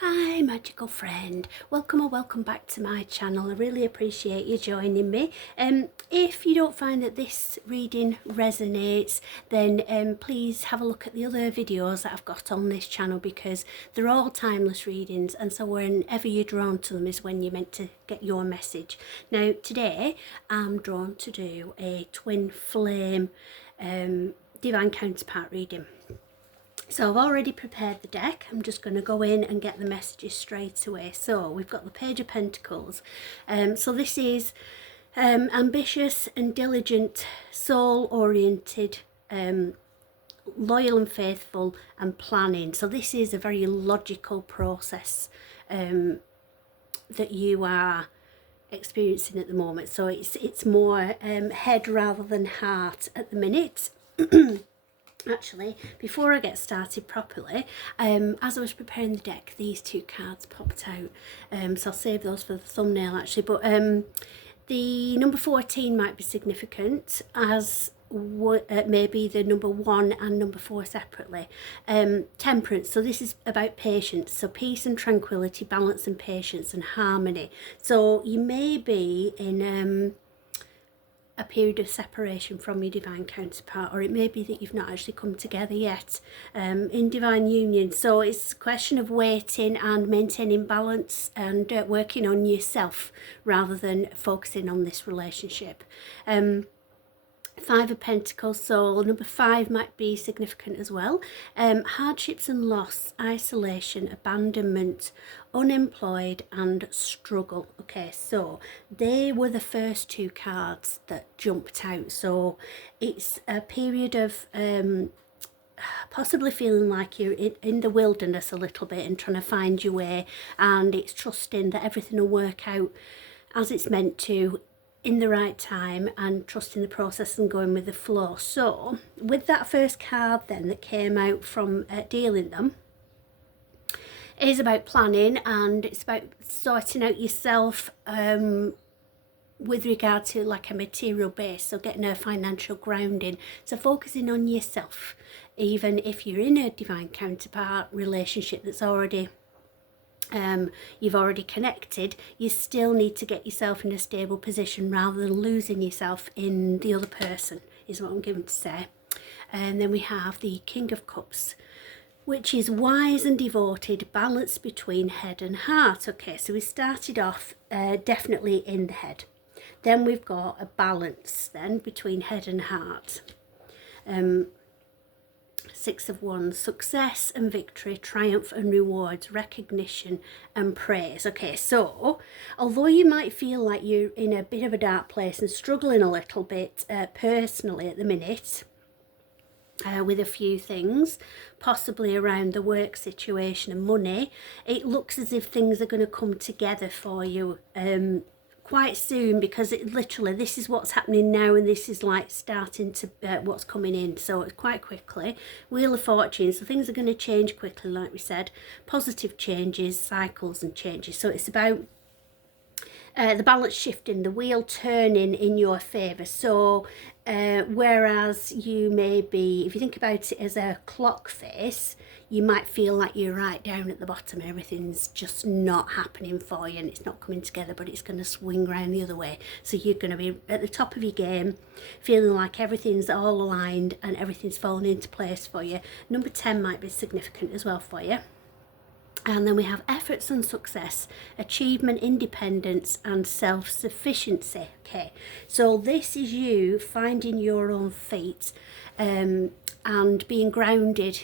Hi magical friend, welcome or welcome back to my channel. I really appreciate you joining me. If you don't find that this reading resonates, then please have a look at the other videos that I've got on this channel, because they're all timeless readings, and so whenever you're drawn to them is when you're meant to get your message. Now today I'm drawn to do a twin flame divine counterpart reading. So I've already prepared the deck. I'm just going to go in and get the messages straight away. So we've got the Page of Pentacles. So this is ambitious and diligent, soul-oriented, loyal and faithful, and planning. So this is a very logical process that you are experiencing at the moment. So it's more head rather than heart at the minute. Actually, before I get started properly, as I was preparing the deck, these two cards popped out, so I'll save those for the thumbnail actually, but the number 14 might be significant, as maybe the number 1 and number 4 separately. Temperance, so this is about patience, so peace and tranquility, balance and patience and harmony. So you may be in a period of separation from your divine counterpart, or it may be that you've not actually come together yet in divine union. So it's a question of waiting and maintaining balance and working on yourself rather than focusing on this relationship. 5 of Pentacles, so number 5 might be significant as well. Hardships and loss, isolation, abandonment, unemployed and struggle. Okay, so they were the first two cards that jumped out. So it's a period of possibly feeling like you're in the wilderness a little bit and trying to find your way, and it's trusting that everything will work out as it's meant to in the right time, and trusting the process and going with the flow. So with that first card then that came out from dealing them, it is about planning, and it's about sorting out yourself with regard to like a material base, so getting a financial grounding, so focusing on yourself. Even if you're in a divine counterpart relationship that's already you've already connected, you still need to get yourself in a stable position rather than losing yourself in the other person, is what I'm given to say. And then we have the King of Cups, which is wise and devoted, balance between head and heart. Okay, so we started off definitely in the head. Then we've got a balance then between head and heart. 6 of Wands, success and victory, triumph and rewards, recognition and praise. Okay, so although you might feel like you're in a bit of a dark place and struggling a little bit personally at the minute with a few things, possibly around the work situation and money, it looks as if things are going to come together for you quite soon, because it literally, this is what's happening now, and this is like starting to what's coming in, so it's quite quickly. Wheel of Fortune, so things are going to change quickly, like we said, positive changes, cycles and changes. So it's about the balance shifting, the wheel turning in your favour. So whereas you may be, if you think about it as a clock face, you might feel like you're right down at the bottom, everything's just not happening for you and it's not coming together, but it's going to swing around the other way. So you're going to be at the top of your game, feeling like everything's all aligned and everything's falling into place for you. Number 10 might be significant as well for you. And then we have efforts and success, achievement, independence and self-sufficiency. Okay, so this is you finding your own feet and being grounded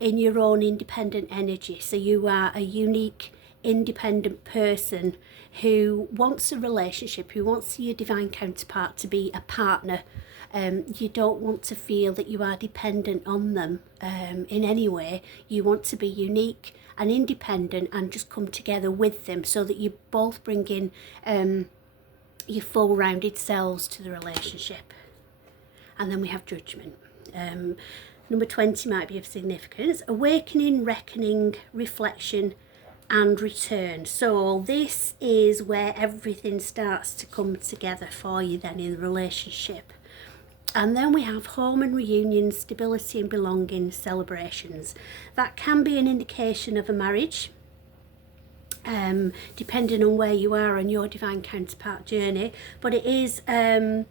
in your own independent energy. So you are a unique, independent person who wants a relationship, who wants your divine counterpart to be a partner. You don't want to feel that you are dependent on them in any way. You want to be unique and independent and just come together with them, so that you both bring in your full rounded selves to the relationship. And then we have Judgment. Number 20 might be of significance. Awakening, reckoning, reflection and return. So this is where everything starts to come together for you then in the relationship. And then we have home and reunion, stability and belonging, celebrations. That can be an indication of a marriage. depending on where you are on your divine counterpart journey. But it is a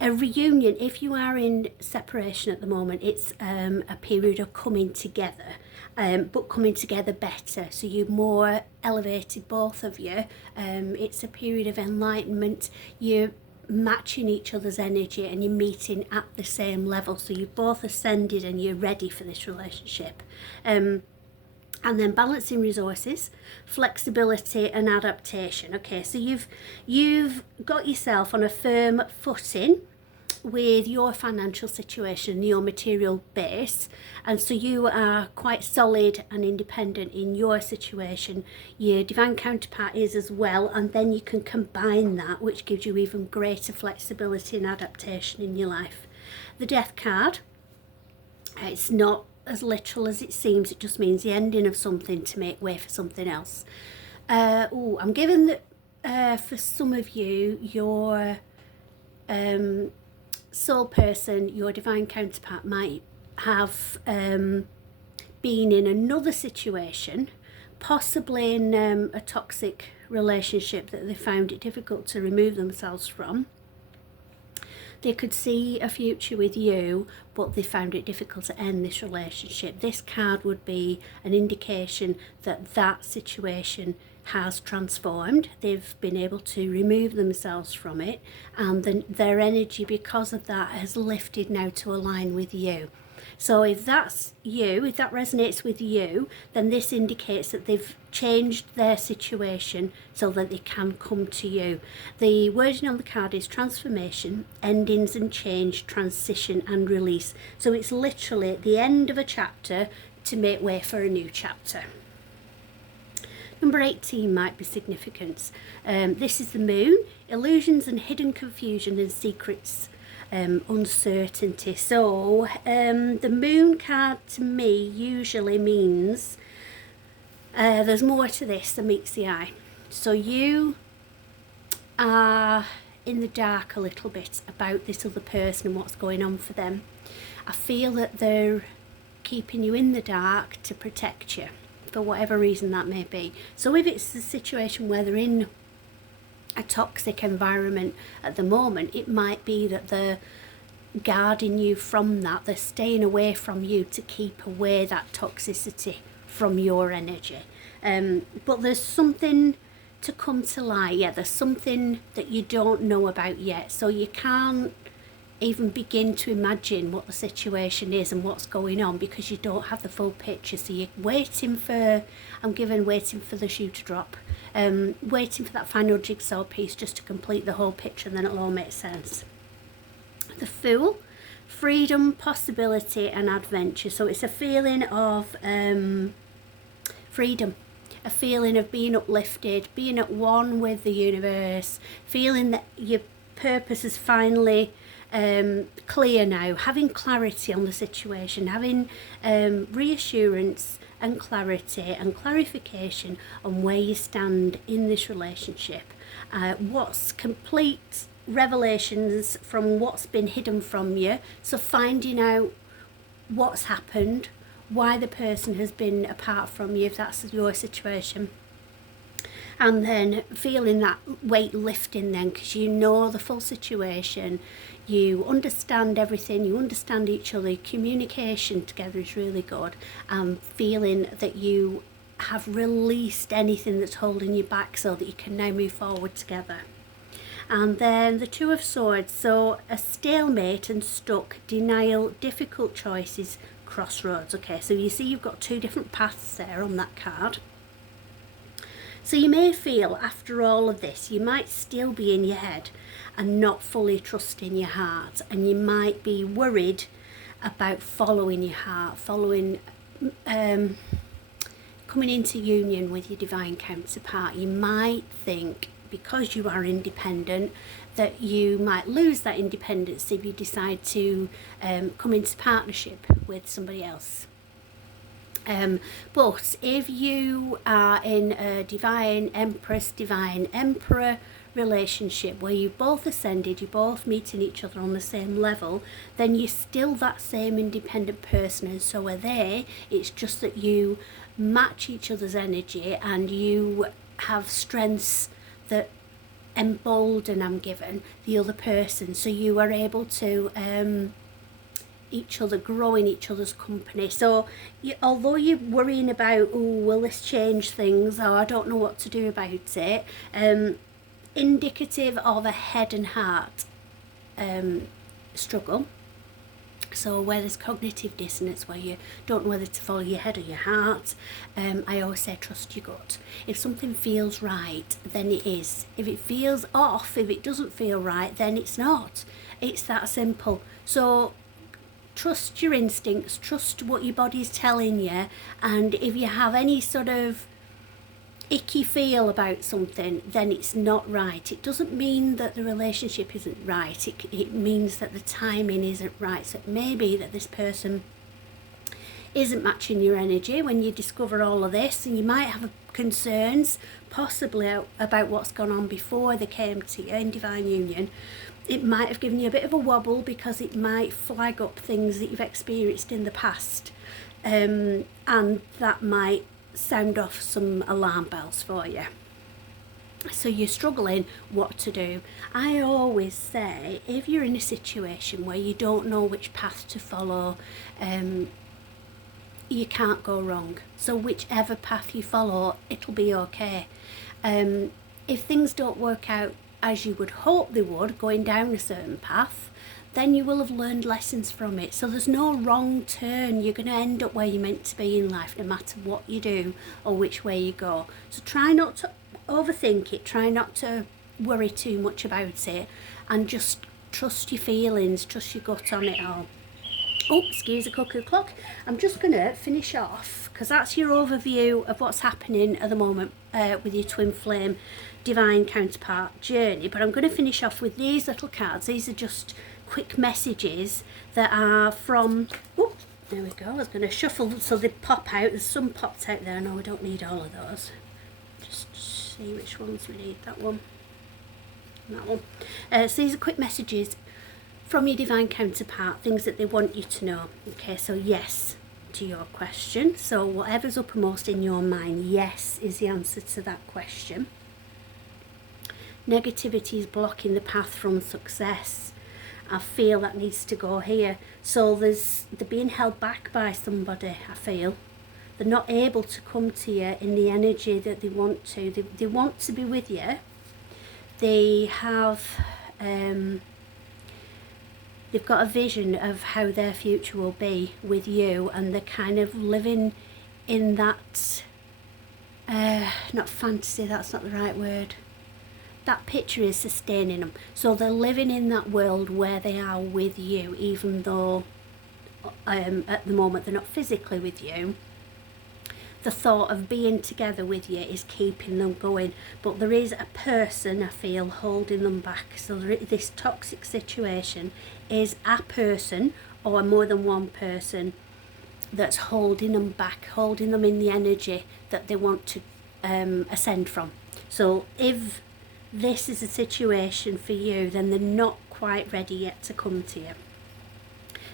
reunion. If you are in separation at the moment, it's a period of coming together, but coming together better. So you're more elevated, both of you. It's a period of enlightenment. You're matching each other's energy and you're meeting at the same level. So you've both ascended and you're ready for this relationship. And then balancing resources, flexibility and adaptation. Okay, so you've got yourself on a firm footing with your financial situation, your material base, and so you are quite solid and independent in your situation. Your divine counterpart is as well, and then you can combine that, which gives you even greater flexibility and adaptation in your life. The Death card, it's not as literal as it seems. It just means the ending of something to make way for something else. I'm given that for some of you, your soul person, your divine counterpart, might have been in another situation, possibly in a toxic relationship that they found it difficult to remove themselves from. They could see a future with you, but they found it difficult to end this relationship. This card would be an indication that that situation has transformed. They've been able to remove themselves from it, and their energy because of that has lifted now to align with you. So if that's you, if that resonates with you, then this indicates that they've changed their situation so that they can come to you. The wording on the card is transformation, endings and change, transition and release. So it's literally the end of a chapter to make way for a new chapter. Number 18 might be significant. This is the moon, illusions and hidden confusion and secrets. Uncertainty. So the moon card to me usually means there's more to this than meets the eye. So you are in the dark a little bit about this other person and what's going on for them. I feel that they're keeping you in the dark to protect you for whatever reason that may be. So if it's the situation where they're in a toxic environment at the moment, it might be that they're guarding you from that. They're staying away from you to keep away that toxicity from your energy. But there's something to come to light. Yeah, there's something that you don't know about yet. So you can't even begin to imagine what the situation is and what's going on because you don't have the full picture. So you're waiting for the shoe to drop. Waiting for that final jigsaw piece just to complete the whole picture, and then it'll all make sense. The Fool, freedom, possibility and adventure. So it's a feeling of freedom, a feeling of being uplifted, being at one with the universe, feeling that your purpose is finally clear now, having clarity on the situation, having reassurance and clarity and clarification on where you stand in this relationship. What's complete revelations from what's been hidden from you. So finding out what's happened, why the person has been apart from you, if that's your situation. And then feeling that weight lifting then, because you know the full situation, you understand everything, you understand each other, communication together is really good, and feeling that you have released anything that's holding you back so that you can now move forward together. And then the Two of Swords, so a stalemate and stuck, denial, difficult choices, crossroads. Okay, so you see you've got two different paths there on that card. So you may feel after all of this, you might still be in your head and not fully trusting your heart, and you might be worried about following your heart, coming into union with your divine counterpart. You might think, because you are independent, that you might lose that independence if you decide to come into partnership with somebody else. But if you are in a divine empress, divine emperor relationship where you've both ascended, you're both meeting each other on the same level, then you're still that same independent person, and so are they. It's just that you match each other's energy and you have strengths that embolden, I'm given, the other person, so you are able to each other, grow in each other's company. So although you're worrying about, oh, will this change things, or I don't know what to do about it, indicative of a head and heart struggle. So where there's cognitive dissonance, where you don't know whether to follow your head or your heart, I always say trust your gut. If something feels right, then it is. If it feels off, if it doesn't feel right, then it's not. It's that simple. So trust your instincts, trust what your body's telling you, and if you have any sort of icky feel about something, then it's not right. It doesn't mean that the relationship isn't right. It means that the timing isn't right. So it may be that this person isn't matching your energy when you discover all of this, and you might have concerns possibly about what's gone on before they came to you in divine union. It might have given you a bit of a wobble because it might flag up things that you've experienced in the past, and that might sound off some alarm bells for you. So you're struggling what to do. I always say, if you're in a situation where you don't know which path to follow, you can't go wrong. So whichever path you follow, it'll be okay. If things don't work out as you would hope they would, going down a certain path, then you will have learned lessons from it. So there's no wrong turn. You're going to end up where you're meant to be in life, no matter what you do or which way you go. So try not to overthink it, try not to worry too much about it, and just trust your feelings, trust your gut on it all. Oh, excuse the cuckoo clock. I'm just going to finish off, because that's your overview of what's happening at the moment with your twin flame divine counterpart journey. But I'm going to finish off with these little cards. These are just quick messages that are from, oh, there we go. I was going to shuffle so they pop out. There's some popped out there. No, we don't need all of those. Just see which ones we need. That one, that one. So these are quick messages from your divine counterpart, things that they want you to know. Okay, so yes to your question. So whatever's uppermost in your mind, yes is the answer to that question. Negativity is blocking the path from success. I feel that needs to go here. So they're being held back by somebody, I feel. They're not able to come to you in the energy that they want to. They want to be with you. They have, they've got a vision of how their future will be with you, and they're kind of living in that, not fantasy, that's not the right word. That picture is sustaining them. So they're living in that world where they are with you, even though at the moment they're not physically with you. The thought of being together with you is keeping them going. But there is a person, I feel, holding them back. So this toxic situation is a person, or more than one person, that's holding them back, holding them in the energy that they want to ascend from. So if this is a situation for you, then they're not quite ready yet to come to you.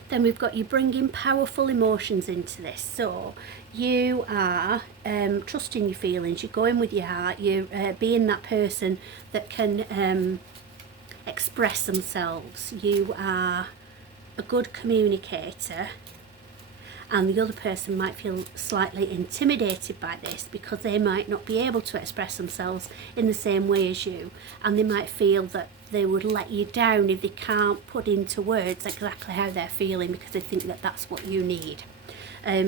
Then we've got you bringing powerful emotions into this. So you are trusting your feelings, you're going with your heart, you're being that person that can express themselves. You are a good communicator, and the other person might feel slightly intimidated by this because they might not be able to express themselves in the same way as you, and they might feel that they would let you down if they can't put into words exactly how they're feeling, because they think that that's what you need.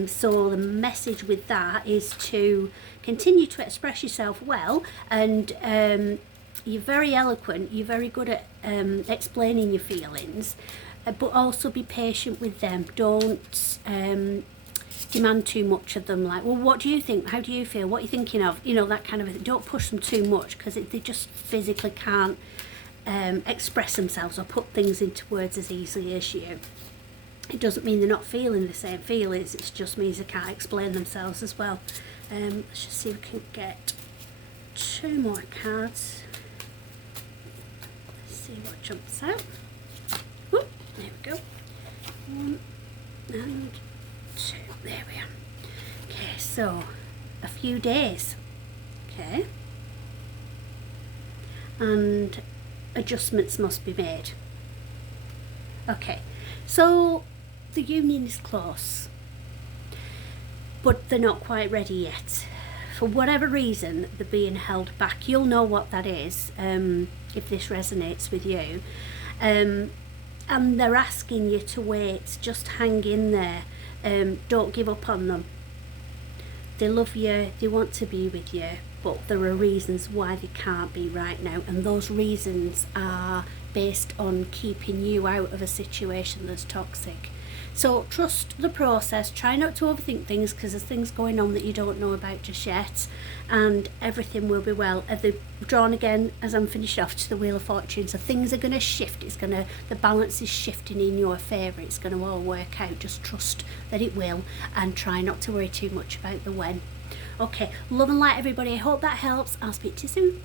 So the message with that is to continue to express yourself well, and you're very eloquent, you're very good at explaining your feelings, but also be patient with them. Don't demand too much of them, like, well, what do you think, how do you feel, what are you thinking of, you know, that kind of thing. Don't push them too much, because they just physically can't express themselves or put things into words as easily as you. It doesn't mean they're not feeling the same feelings, it just means they can't explain themselves as well. Let's just see if we can get two more cards. see what jumps out. Whoop, there we go. 1 and 2. There we are. Okay, so a few days. Okay. And adjustments must be made. Okay, so the union is close, but they're not quite ready yet. For whatever reason, they're being held back. You'll know what that is if this resonates with you. And they're asking you to wait, just hang in there. Don't give up on them. They love you, they want to be with you, but there are reasons why they can't be right now, and those reasons are based on keeping you out of a situation that's toxic. So trust the process, try not to overthink things, because there's things going on that you don't know about just yet, and everything will be well. They're drawn again as I'm finished off to the Wheel of Fortune, so things are going to shift. The balance is shifting in your favour. It's going to all work out. Just trust that it will, and try not to worry too much about the when. Okay, love and light everybody. I hope that helps. I'll speak to you soon.